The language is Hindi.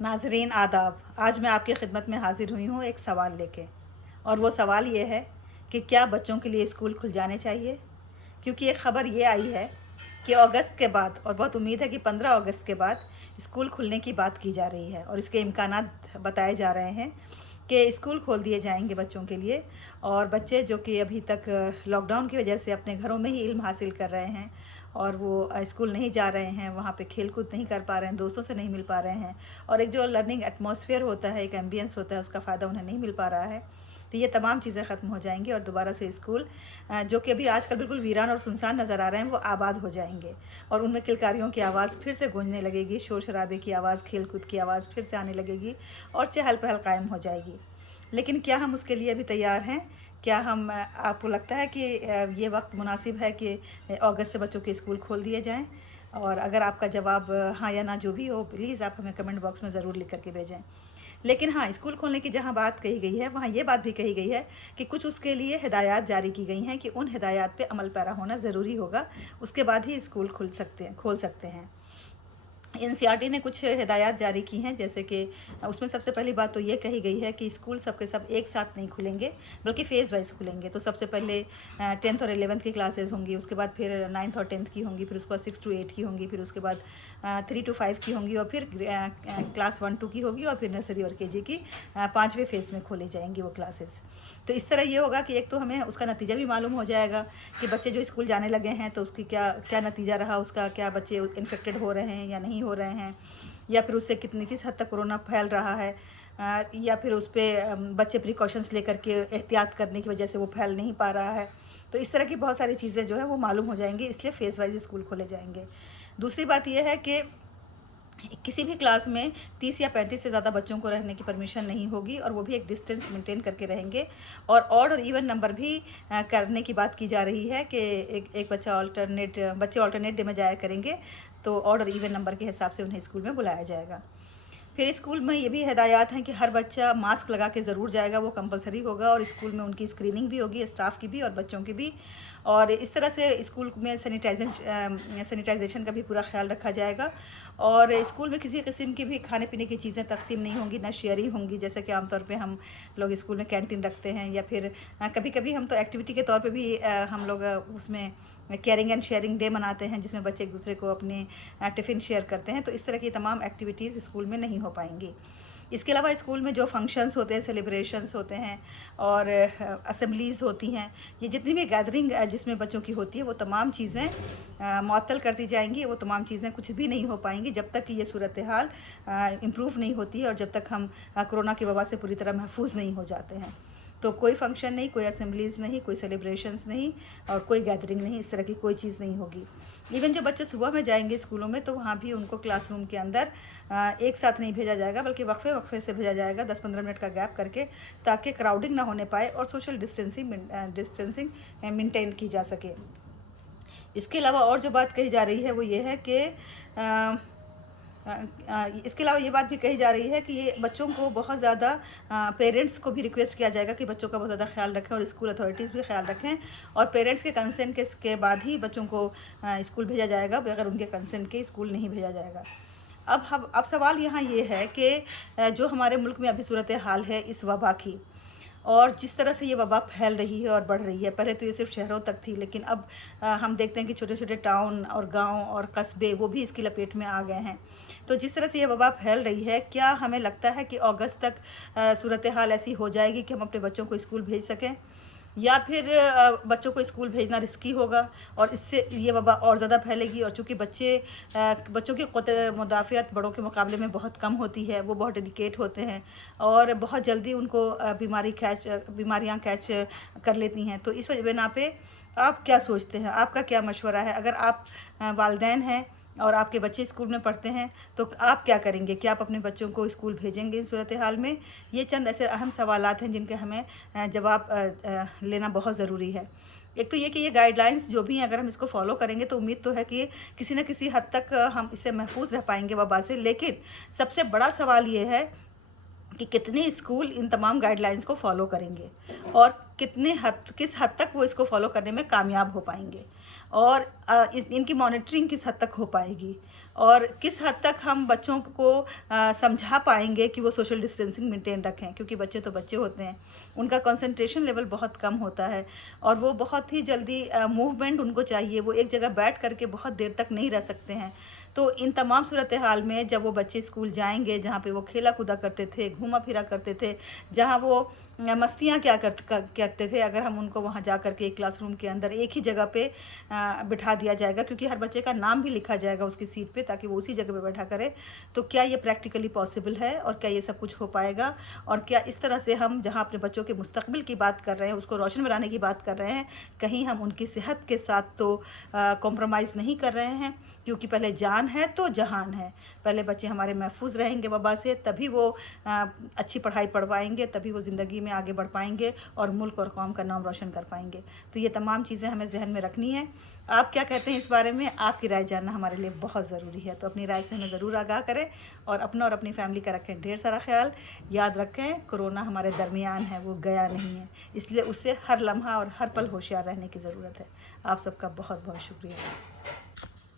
नाज़रीन आदाब। आज मैं आपकी खिदमत में हाज़िर हुई हूँ एक सवाल लेके, और वो सवाल ये है कि क्या बच्चों के लिए स्कूल खुल जाने चाहिए। क्योंकि एक ख़बर ये आई है कि अगस्त के बाद, और बहुत उम्मीद है कि 15 अगस्त के बाद स्कूल खुलने की बात की जा रही है और इसके इम्कानात बताए जा रहे हैं कि स्कूल खोल दिए जाएंगे बच्चों के लिए। और बच्चे जो कि अभी तक लॉकडाउन की वजह से अपने घरों में ही इल्म हासिल कर रहे हैं और वो स्कूल नहीं जा रहे हैं, वहाँ पे खेल कूद नहीं कर पा रहे हैं, दोस्तों से नहीं मिल पा रहे हैं, और एक जो लर्निंग एटमॉस्फेयर होता है, एक एम्बियंस होता है, उसका फ़ायदा उन्हें नहीं मिल पा रहा है। तो ये तमाम चीज़ें ख़त्म हो जाएंगी और दोबारा से स्कूल जो कि अभी आजकल बिल्कुल वीरान और सुनसान नज़र आ रहे हैं, वो आबाद हो जाएंगे और उनमें किलकारियों की आवाज़ फिर से गूंजने लगेगी, शोर शराबे की आवाज़, खेल कूद की आवाज़ फिर से आने लगेगी और चहल पहल कायम हो जाएगी। लेकिन क्या हम उसके लिए अभी तैयार हैं? क्या हम आपको लगता है कि ये वक्त मुनासिब है कि अगस्त से बच्चों के स्कूल खोल दिए जाएँ? और अगर आपका जवाब हाँ या ना जो भी हो, प्लीज़ आप हमें कमेंट बॉक्स में ज़रूर लिख कर के भेजें। लेकिन हाँ, स्कूल खोलने की जहाँ बात कही गई है, वहाँ ये बात भी कही गई है कि कुछ उसके लिए हिदायत जारी की गई हैं कि उन हिदायत पे अमल पैरा होना ज़रूरी होगा, उसके बाद ही स्कूल खोल सकते हैं। एनसीईआरटी ने कुछ हिदायत जारी की हैं, जैसे कि उसमें सबसे पहली बात तो ये कही गई है कि स्कूल सब के सब एक साथ नहीं खुलेंगे, बल्कि फ़ेज़ वाइज़ खुलेंगे। तो सबसे पहले 10th और 11th की क्लासेस होंगी, उसके बाद फिर 9th और 10th की होंगी, फिर उसके बाद 6 to 8 की होंगी, फिर उसके बाद 3 to 5 की होंगी, और फिर क्लास 1-2 की होगी, और फिर नर्सरी और केजी की 5वें फ़ेज़ में खोली जाएंगी वो क्लासेस। तो इस तरह ये होगा कि एक तो हमें उसका नतीजा भी मालूम हो जाएगा कि बच्चे जो स्कूल जाने लगे हैं तो उसकी क्या क्या नतीजा रहा, उसका क्या बच्चे इन्फेक्टेड हो रहे हैं या नहीं हो रहे हैं, या फिर उससे किस हद तक कोरोना फैल रहा है, या फिर उस पर बच्चे प्रिकॉशंस लेकर के एहतियात करने की वजह से वो फैल नहीं पा रहा है। तो इस तरह की बहुत सारी चीज़ें जो है वो मालूम हो जाएंगी, इसलिए फ़ेज़ वाइज स्कूल खोले जाएंगे। दूसरी बात यह है कि किसी भी क्लास में 30 या 35 से ज़्यादा बच्चों को रहने की परमिशन नहीं होगी, और वो भी एक डिस्टेंस मेंटेन करके रहेंगे। और ऑड और इवन नंबर भी करने की बात की जा रही है कि एक बच्चे ऑल्टरनेट डे में जाया करेंगे, तो ऑड और इवन नंबर के हिसाब से उन्हें स्कूल में बुलाया जाएगा। फिर स्कूल में ये भी हिदायत हैं कि हर बच्चा मास्क लगा के ज़रूर जाएगा, वो कंपलसरी होगा, और स्कूल में उनकी स्क्रीनिंग भी होगी, स्टाफ की भी और बच्चों की भी। और इस तरह से स्कूल में सैनिटाइजेशन का भी पूरा ख्याल रखा जाएगा। और स्कूल में किसी किस्म की भी खाने पीने की चीज़ें तकसीम नहीं होंगी, ना शेयरिंग होंगी, जैसे कि आमतौर पे हम लोग स्कूल में कैंटीन रखते हैं, या फिर कभी कभी हम तो एक्टिविटी के तौर पे भी हम लोग उसमें केयरिंग एंड शेयरिंग डे मनाते हैं, जिसमें बच्चे एक दूसरे को अपने टिफ़िन शेयर करते हैं। तो इस तरह की तमाम एक्टिविटीज़ स्कूल में नहीं हो पाएंगी। इसके अलावा स्कूल में जो फंक्शंस होते हैं, सेलिब्रेशंस होते हैं और असेंबलीज़ होती हैं, ये जितनी भी गैदरिंग जिसमें बच्चों की होती है, वो तमाम चीज़ें मुअत्तल कर दी जाएंगी। वो तमाम चीज़ें कुछ भी नहीं हो पाएंगी जब तक कि ये सूरत हाल इम्प्रूव नहीं होती है, और जब तक हम कोरोना की वबा से पूरी तरह महफूज नहीं हो जाते हैं। तो कोई फंक्शन नहीं, कोई असेंबलीज़ नहीं, कोई सेलिब्रेशंस नहीं, और कोई गैदरिंग नहीं, इस तरह की कोई चीज़ नहीं होगी। इवन जो बच्चे सुबह में जाएंगे स्कूलों में, तो वहाँ भी उनको क्लासरूम के अंदर एक साथ नहीं भेजा जाएगा, बल्कि वक्फे वक्फे से भेजा जाएगा, 10-15 मिनट का गैप करके, ताकि क्राउडिंग ना होने पाए और सोशल डिस्टेंसिंग मेंटेन की जा सके। इसके अलावा और जो बात कही जा रही है वो ये है कि इसके अलावा ये बात भी कही जा रही है कि ये बच्चों को बहुत ज़्यादा पेरेंट्स को भी रिक्वेस्ट किया जाएगा कि बच्चों का बहुत ज़्यादा ख्याल रखें, और स्कूल अथॉरिटीज़ भी ख्याल रखें, और पेरेंट्स के कंसेंट के बाद ही बच्चों को स्कूल भेजा जाएगा, बगैर उनके कंसेंट के स्कूल नहीं भेजा जाएगा। अब सवाल यहाँ ये है कि जो हमारे मुल्क में अभी सूरत हाल है इस वबा की, और जिस तरह से ये वबा फैल रही है और बढ़ रही है, पहले तो ये सिर्फ शहरों तक थी, लेकिन अब हम देखते हैं कि छोटे छोटे टाउन और गांव और कस्बे वो भी इसकी लपेट में आ गए हैं। तो जिस तरह से ये वबा फैल रही है, क्या हमें लगता है कि अगस्त तक सूरत हाल ऐसी हो जाएगी कि हम अपने बच्चों को स्कूल भेज सकें, या फिर बच्चों को स्कूल भेजना रिस्की होगा और इससे ये वबा और ज़्यादा फैलेगी? और चूँकि बच्चों की क़ुव्वत मुदाफ़ियत बड़ों के मुकाबले में बहुत कम होती है, वो बहुत डेलिकेट होते हैं और बहुत जल्दी उनको बीमारियाँ कैच कर लेती हैं। तो इस बिना पे आप क्या सोचते हैं, आपका क्या मशवरा है? अगर आप वालिदैन हैं और आपके बच्चे स्कूल में पढ़ते हैं, तो आप क्या करेंगे? क्या आप अपने बच्चों को स्कूल भेजेंगे इस सूरत हाल में? ये चंद ऐसे अहम सवालात हैं जिनके हमें जवाब लेना बहुत ज़रूरी है। एक तो ये कि ये गाइडलाइंस जो भी हैं, अगर हम इसको फॉलो करेंगे तो उम्मीद तो है कि किसी न किसी हद तक हम इससे महफूज रह पाएंगे वबा से। लेकिन सबसे बड़ा सवाल ये है कि कितने स्कूल इन तमाम गाइडलाइंस को फॉलो करेंगे, और किस हद तक वो इसको फॉलो करने में कामयाब हो पाएंगे, और इनकी मॉनिटरिंग किस हद तक हो पाएगी, और किस हद तक हम बच्चों को समझा पाएंगे कि वो सोशल डिस्टेंसिंग मेंटेन रखें, क्योंकि बच्चे तो बच्चे होते हैं, उनका कंसंट्रेशन लेवल बहुत कम होता है और वो बहुत ही जल्दी मूवमेंट उनको चाहिए, वो एक जगह बैठ करके बहुत देर तक नहीं रह सकते हैं। तो इन तमाम सूरत हाल में जब वो बच्चे स्कूल जाएंगे, जहाँ पे वो खेला कूदा करते थे, घूमा फिरा करते थे, जहाँ वो मस्तियाँ करते थे, अगर हम उनको वहाँ जा करके एक क्लासरूम के अंदर एक ही जगह पे बिठा दिया जाएगा, क्योंकि हर बच्चे का नाम भी लिखा जाएगा उसकी सीट पे, ताकि वो उसी जगह पे बैठा करे, तो क्या ये प्रैक्टिकली पॉसिबल है और क्या ये सब कुछ हो पाएगा? और क्या इस तरह से हम जहाँ अपने बच्चों के मुस्तकबिल की बात कर रहे हैं, उसको रोशन बनाने की बात कर रहे हैं, कहीं हम उनकी सेहत के साथ तो कॉम्प्रोमाइज़ नहीं कर रहे हैं? क्योंकि पहले जान है तो जहान है। पहले बच्चे हमारे महफूज रहेंगे वबा से, तभी वो अच्छी पढ़ाई पढ़ पाएंगे, तभी वो ज़िंदगी में आगे बढ़ पाएंगे और मुल्क और कौम का नाम रोशन कर पाएंगे। तो ये तमाम चीज़ें हमें जहन में रखनी है। आप क्या कहते हैं इस बारे में? आपकी राय जानना हमारे लिए बहुत ज़रूरी है। तो अपनी राय से हमें ज़रूर आगाह करें और अपना और अपनी फैमिली का रखें ढेर सारा ख्याल। याद रखें, कोरोना हमारे दरमियान है, वो गया नहीं है, इसलिए उससे हर लम्हा और हर पल होशियार रहने की ज़रूरत है। आप सबका बहुत बहुत शुक्रिया।